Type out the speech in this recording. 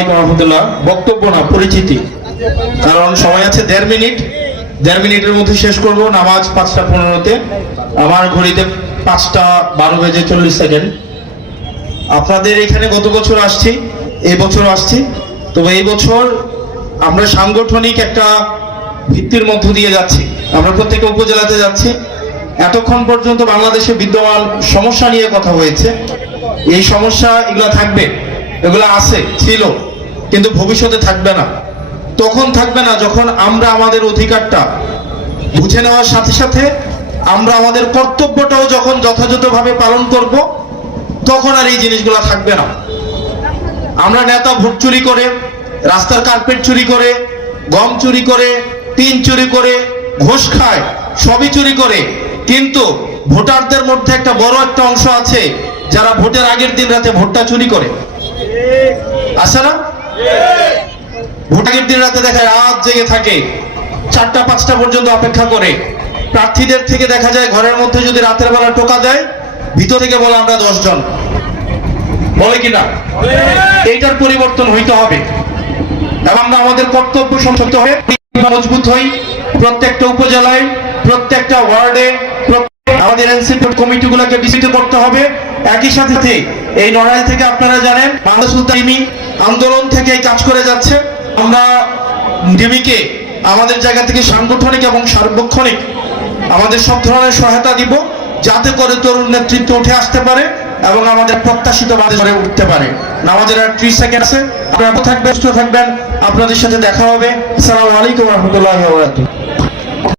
আলাইকুম রহমতুল্লাহ। বক্তব্য না, পরিচিতি, কারণ সময় আছে 1.5 মিনিট। 1.5 মিনিটের মধ্যে শেষ করব। নামাজ 5:15-তে, আমার ঘড়িতে 5:12:40। আপনাদের এখানে গত বছর আসছি, এই বছর আসছি। তবে এই বছর আমরা সাংগঠনিক একটা ভিত্তির মধ্য দিয়ে যাচ্ছি। আমরা প্রত্যেকটা উপজেলাতে যাচ্ছি। এতক্ষণ পর্যন্ত বাংলাদেশে বিদ্যমান সমস্যা নিয়ে কথা হয়েছে। এই সমস্যা এগুলো থাকবে, এগুলো আছে, ছিল, কিন্তু ভবিষ্যতে থাকবে না। তখন থাকবে না যখন আমরা আমাদের অধিকারটা বুঝে নেওয়ার সাথে সাথে আমরা আমাদের কর্তব্যটাও যখন যথাযথভাবে পালন করব, তখন আর এই জিনিসগুলো থাকবে না। আমরা নেতা ভোট চুরি করে, রাস্তার কার্পেট চুরি করে, গম চুরি করে, টিন চুরি করে, ঘুষ খায়, সবই চুরি করে, কিন্তু ভোটারদের মধ্যে একটা বড় একটা অংশ আছে যারা ভোটের আগের দিন রাতে ভোটটা চুরি করে। আছে না? ভোট আগের দিন রাতে দেখা যায় রাত জেগে থাকে, 4টা-5টা পর্যন্ত অপেক্ষা করে। প্রার্থীদের থেকে দেখা যায় ঘরের মধ্যে যদি রাতের বেলা টোকা দেয়, ভিতর থেকে বলে আমরা 10 জন, বলে কিনা? এইটার পরিবর্তন হইতে হবে এবং আমরা আমাদের কর্তব্য সংযত হয়ে মজবুত হই। প্রত্যেকটা উপজেলায়, প্রত্যেকটা ওয়ার্ডে আমাদের এনসিপি কমিটিগুলোকে বিস্তৃত করতে হবে। একই সাথে এই নড়াইল থেকে আপনারা জানেন বাংলাদেশ সুলতানি আন্দোলন থেকে এই কাজ করে যাচ্ছে। আমরা ডিমিকে আমাদের জায়গা থেকে সাংগঠনিক এবং সার্বক্ষণিক আমাদের সব ধরনের সহায়তা দিব, যাতে করে তরুণ নেতৃত্ব উঠে আসতে পারে এবং আমাদের প্রত্যাশিত বাজে উঠতে পারে। আমাদের আর 30 সেকেন্ড আছে। আপনারা থাকবেন, সুস্থ থাকবেন। আপনাদের সাথে দেখা হবে। আসসালামু আলাইকুম ওয়া রাহমাতুল্লাহি ওয়া বারাকাতুহু।